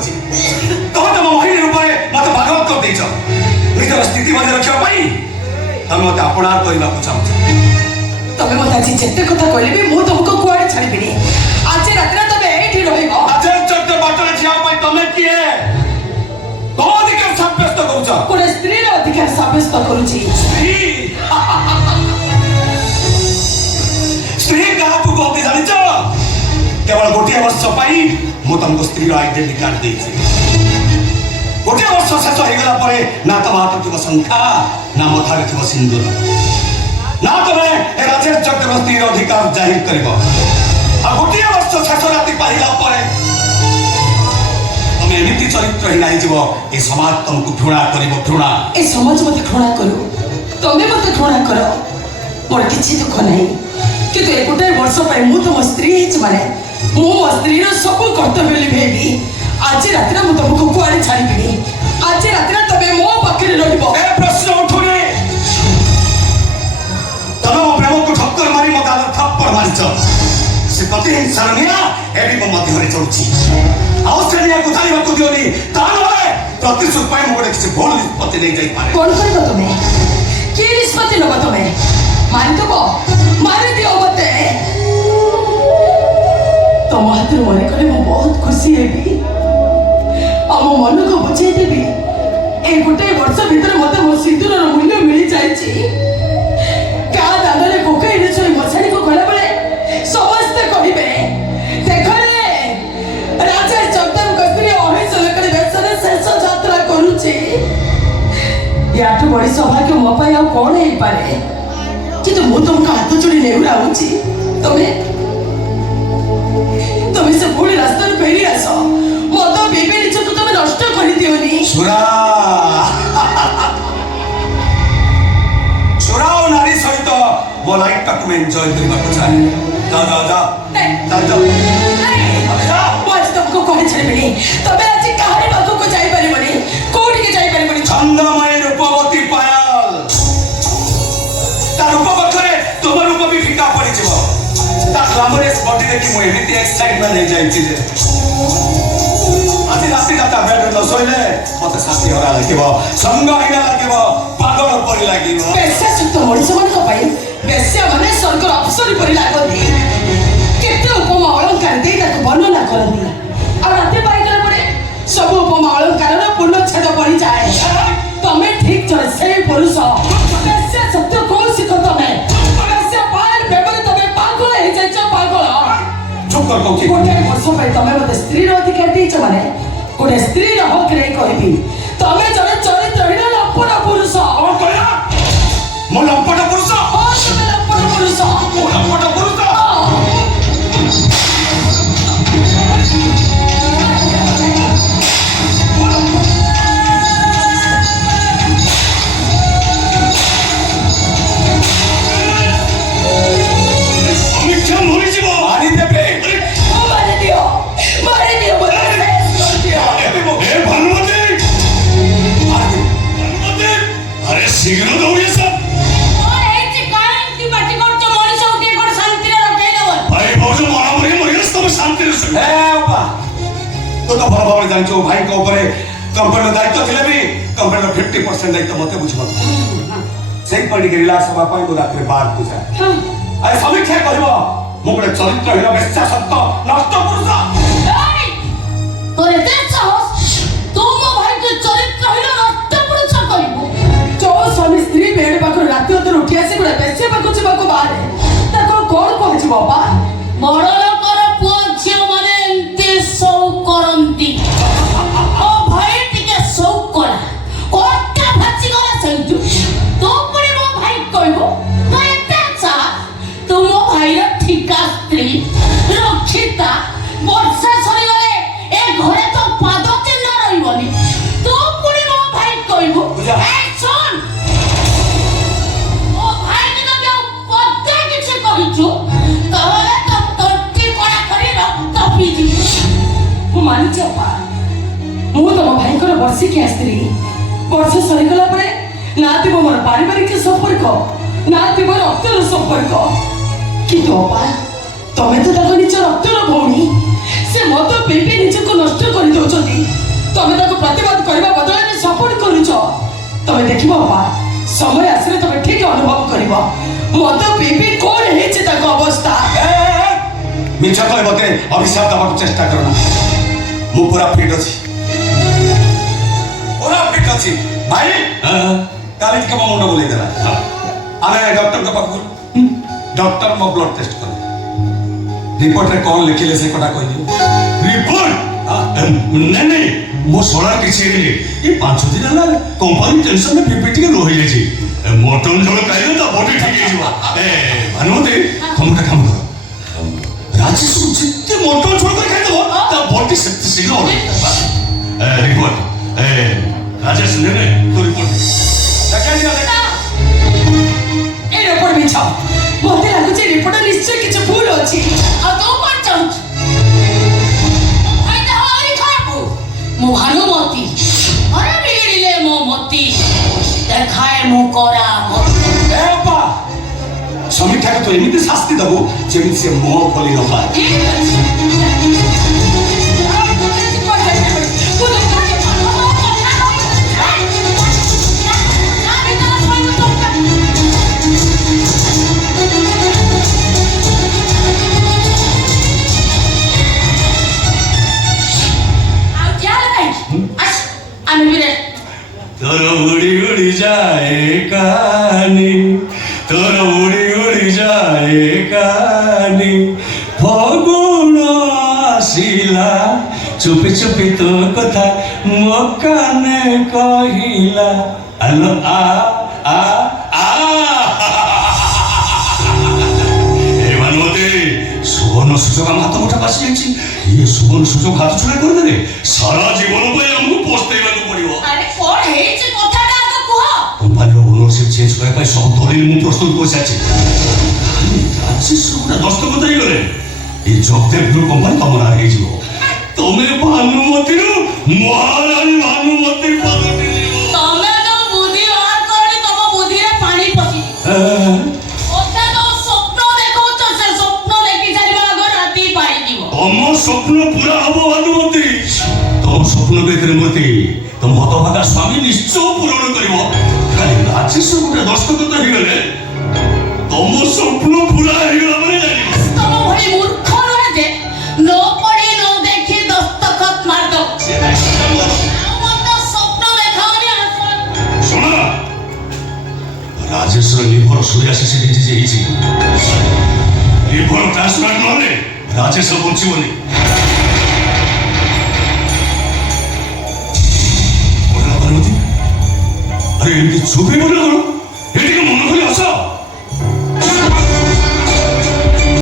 अछि तमे तम महिला रूप में मते भागवत कर देछ निजर स्थिति बजाय रखिया पाई तमे मते अपनार करबा को चाहछ तमे मते आज जेते कथा कहले भी मु तुमको कुआडे छाड़बिनी आज रात तमे एठी रहइबो आज चक्कर बाटरे छिया पाई तमे किए तो अधिकार साब्यस्त करूछ कोन स्त्री रो अधिकार साब्यस्त करूची स्त्री काहाकू कहते जानिछ केवल गोटे वर्ष पाई मु तुमको स्त्री आइडेंटिटी कार्ड देछि गोटे वर्ष शेष हो गला परे ना तो हाथ थिबो संख्या ना मथारे थिबो सिंदूर ना तमे राजेश चक्रवर्ती अधिकार जाहिर करबो आ गोटे वर्ष शेष राति पाइला परे तमे एमिति चरित्र हिलाई जीवो ए समाज तुमको घृणा करबो घृणा ए समाज मते घृणा करू तमे मते घृणा करो मोर किछि दुख नाही किंतु ए गोटे वर्ष पाई मु तुम स्त्री हिच माने मु मो स्त्री रो सब कर्तव्य लिभेबी आज रात मु तुमको कुआडे छाड़बिनी आज रात तमे मो पाखरे रहइबो ए प्रश्न उठुनी तमे मो प्रेम को ठक्कर मारी मो गाल थप्पड़ मारिछ से पति हिंसानिया एबी मो मध्य हरे चलछि ऑस्ट्रेलिया को जाइबा को दियोनी ता नले प्रतिशोध पाई मो गोटे किछि भूल निष्पत्ति नै जाई पारे कोन करबो तमे की निष्पत्ति नबो तमे मारि दबो मारि दियो मते तुम हाथ मरे कले मु बहुत खुशी हेबी आ मो मन को बुझाई देबी ए गोटे वर्ष भीतर मते मो सिंदूर रो मूल्य मिली जाईची का दादरे कोकाई ने चोरी मछाड़ी को गला बळे समस्त कहिबे देखो रे राजा चंदन कस्त्री ओहे सलकड़े बेसरे शेष यात्रा करूची याठू बड़ी सौभाग्य मो पाई आ कोन हे पारे कि तो मु तुमका हाथ जोड़ी नेउरा होची तमे से पूरी रास्ता रे फेरी आसो मो तो बेबे निच तो तमे नष्ट करि दियोनी सुरा सुराओ नारी सहित मो लाइफ तक में एंजॉय करबा को चाहे जा मो आज तुमको कोहे छड़बिनी तबे आज कहानी बाकू को जाई परिबनी कोठी के जाई परिबनी छंदमय रूपवती पायल ता रूप पक्षरे तुम रूप भी फिका पड़ी जीव ता ग्लैमरस बॉडी देखि मु एमिति एक्साइटमेंट हे जाई छी आज राति जाता बेड न सोइले मते शांति हरा लागिबो संग हिना लागिबो पागल परि लागिबो पैसा सुत मଣିଷ ମାନଙ୍କ ପାଇଁ ବେଶ୍ୟା ମାନେ ସ୍ୱର୍ଗର ଅପ୍ସରୀ ପରି ଲାଗନ୍ତି କେତେ ଉପମା ଅଳଙ୍କାର ଦେଇ ତାକୁ ବର୍ଣ୍ଣନା କରନ୍ତି ଆଉ ରାତି ପାଇଗଲା ପରେ ସବୁ ଉପମା ଅଳଙ୍କାରର ପୂର୍ଣ୍ଣଚ୍ଛେଦ ପଡ଼ିଯାଏ ତମେ ଠିକ ଜଣେ ସେଇ ପୁରୁଷ ବେଶ୍ୟା ସତ୍ୟ କୋଉ ଶିଖ ତମେ ବେଶ୍ୟା ପାଲ ବେବରେ ତମେ ପାଗଳ ହେଇଯାଇଛ ପାଗଳ ଚୁପ କର କହୁଛି ଗୋଟେ ବର୍ଷ ପାଇଁ ତମେ ମତେ ସ୍ତ୍ରୀର ଅଧିକାର ଦେଇଛ ମାନେ ଗୋଟେ ସ୍ତ୍ରୀର ହକ୍ ନେଇ କହିବି ତମେ ଜଣେ ଚରିତ୍ରହୀନ ଲମ୍ପଟ ପୁରୁଷ ମୁଁ ଲମ୍ପଟ ପୁରୁଷ ତମେ ଲମ୍ପଟ ପୁରୁଷ ମୁଁ ଲମ୍ପଟ ପୁରୁଷ शीघ्र दौड़िए सब और एची काहे की पार्टी करतो मनीष उठे कोड शांति रे रखे देबो भाई भौज मारा मरे मरे सब शांति रे सुन ए बाबा तो भल भाव जानछो भाई को ऊपर कंपनी दायित्व थिले भी कंपनी 50% दायित्व मते बुझबो सेक पड़ी के रिलैक्स हवा पाई को रात रे बाहर पूजा अरे समीक्षा करबो मो गोटे चरित्रहीन बेश्या सत्य नष्ट पुरुष तोरे देश तुम भाई के चरित्रहीन नष्ट पुरुष कहबो जो स्वामी स्त्री बेड पाखर राति अतर उठी आसी गोटे बेश्या पाखु जीवाको बाहरे ताको कोन कहछि बाबा बड़ लोकर पुओ झियो माने एंते सौ करंती ओ भाई टिके सौ करा कोटा भाची गला सैजु तो पुणी मो भाई कहबो तो एते अच्छा तुम भाई रो ठिका स्त्री रक्षिता वर्षा सरी गले ए घरे तो पाद चिन्ह रहिबनी तो पुणी मो भाई कहबो ए सुन ओ भाई के तो पत्ते किछ कहिछु कहले तो तोटी कोड़ा करी रक्त पीजी मु मानि चपा मु तम भाई को वर्षी के स्त्री वर्ष सरी गला परे ना तिबो मोर पारिवारिक संपर्क ना तिबो रक्तर संपर्क कि तो बाबा तमे तो ताको निज रक्तर भौणी ସେ ମଦ ପିଇ ପିଇ ନିଜକୁ ନଷ୍ଟ କରିଦେଉଛନ୍ତି। ତମେ ତାକୁ ପ୍ରତିବାଦ କରିବା ବଦଳରେ ସପୋର୍ଟ କରୁଛ। ତମେ ଦେଖିବ ବାପା, ସମୟ ଆସିଲେ ତମେ ଠିକ ଅନୁଭବ କରିବ ମଦ ପିଇ ପିଇ କଣ ହେଇଛି ତାଙ୍କ ଅବସ୍ଥା। ମିଛ କହି ମତେ ଅଭିଶାପ ଦେବାକୁ ଚେଷ୍ଟା କର ନା। ମୁଁ ପୁରା ଫିଟ୍ ଅଛି, ପୁରା ଫିଟ୍ ଅଛି ଭାଇ। କାଲି ଟିକେ ମୋ ମୁଣ୍ଡ ବୁଲେଇ ଦେଲା। ଆମେ ଡକ୍ଟରଙ୍କ ପାଖକୁ ଡକ୍ଟର ମୋ ବ୍ଲଡ ଟେଷ୍ଟ କଲେ। ରିପୋର୍ଟରେ କ'ଣ ଲେଖିଲେ ସେ କଥା କହିଦିଅ। ରିପୋର୍ଟ ନାଇଁ ନାଇଁ ମୋ ଶଳା କିଛି ହେଇନି। ଏ 5 ଦିନ ହେଲା କମ୍ପାନୀ ଟେନସନରେ ବିପି ଟିକେ ଲୋ ହେଇଯାଇଛି। ମଟନ ଝୋଳ ଖାଇଲେ ତା ବଡି ଠିକ ହେଇଯିବ। ଭାନୁମତି ତମେ ଗୋଟେ କାମ କର, ରାଜେଶକୁ ଯେତେ ମଟନ ଝୋଳ କରି ଖାଇଦେବ ତା ବଡି ସେତେ ଶୀଘ୍ର ରିପୋର୍ଟ ରାଜେଶ ନେ ତୋ ରିପୋର୍ଟ ଏ ରିପୋର୍ଟ ମିଛ। ମତେ ଲାଗୁଛି ରିପୋର୍ଟ ନିଶ୍ଚୟ କିଛି ଭୁଲ ଅଛି। ଆଉ ତୁ କ'ଣ ଚାହୁଁଛୁ? ଏଇଟା ଆହୁରି ଖରାପ। ମୁଁ ଭାନୁମତି, ଅରେ ବିଗିଡ଼ିଲେ ମୋ ମତି, ଦେଖାଏ ମୁଁ କରା ମତି। ଏ ବାପା, ସମୀକ୍ଷାକୁ ତୁ ଏମିତି ଶାସ୍ତି ଦବୁ ଯେମିତି ସେ ମୁହଁ ଖୋଲି ନ ପାରେ। ଠିକ୍ ଅଛି। তোর উড়ি উড়ি যায় কানি, তোর উড়ি উড়ি যায় কানি, ফগুণ আসিলা চুপি চুপি তোর কথা মো কানে কহিলা। আলো আ আ আ সুবর্ণ সুযোগ আমার হাত মুঠা বাসি যাচ্ছি। ইয়ে সুবর্ণ সুযোগ হাত ছুড়ে করে দেবে, সারা জীবন ପାଇଁ ଆମକୁ ପସ୍ତେଇବାକୁ ପଡିବ। ଆରେ କ'ଣ ହେଇଛି କଥାଟା ଆଗ କୁହ। কোম্পানির ওনরশিপ চেঞ্জ করা পাই সব দলিল মু প্রস্তুত করে আছে। রাজেশ গুড়া দস্তখত ହେଇଗଲେ এই জগদেব গ্রুপ কোম্পানি তম নাঁ ହେଇଯିବ। ତମେ ଭାନୁମତୀରୁ ମହାରାଣୀ ଭାନୁମତୀ ପଦଟି ଯିବ। ତମେ ତ ବୁଦ୍ଧି ବାହାର କରନି, ତମ ବୁଦ୍ଧିରେ ପାଣି ପଶିଯିବ। କଥା ତ ସ୍ୱପ୍ନ ଦେଖଉଛ, ସେ ସ୍ୱପ୍ନ ଦେଖି ସାରିବା ଆଗ ରାତି ପାଇଯିବ। ତମ ସ୍ୱପ୍ନ ପୁରା ହବ ଭାନୁମତୀ। ତମ ସ୍ୱପ୍ନ ଭିତରେ ମୂର୍ତ୍ତି ତମ ହତଭାଗା ସ୍ୱାମୀ ନିଶ୍ଚୟ ପୂରଣ କରିବ। ଖାଲି ରାଜେଶ ଗୋଟେ ଦସ୍ତଖତ ହେଇଗଲେ ତମ ସ୍ୱପ୍ନ ପୁରା ହେଇଗଲା ମାନେ ଜାଣିବ। ତମ ଭଳି ମୂର୍ଖ ନୁହେଁ ଯେ ନ ପଢି ନ ଦେଖି ଦସ୍ତଖତ ମାରିଦବ। ଆଉ ମତେ ସ୍ୱପ୍ନ ଦେଖାଅନି ଆସ। ଶୁଣ, ରାଜେଶର ଲିଭର ସୋରିଆସିସ୍ ଡିଜିଜ୍ ହେଇଛି। ଲିଭର ଟ୍ରାନ୍ସପ୍ଲାଣ୍ଟ ନହେଲେ ରାଜେଶ ବଞ୍ଚିବନି। ଆରେ ଏମିତି ଚୁପି ବୋଲେ କଣ? ଏ ଟିକେ ମନ କରି ହସ।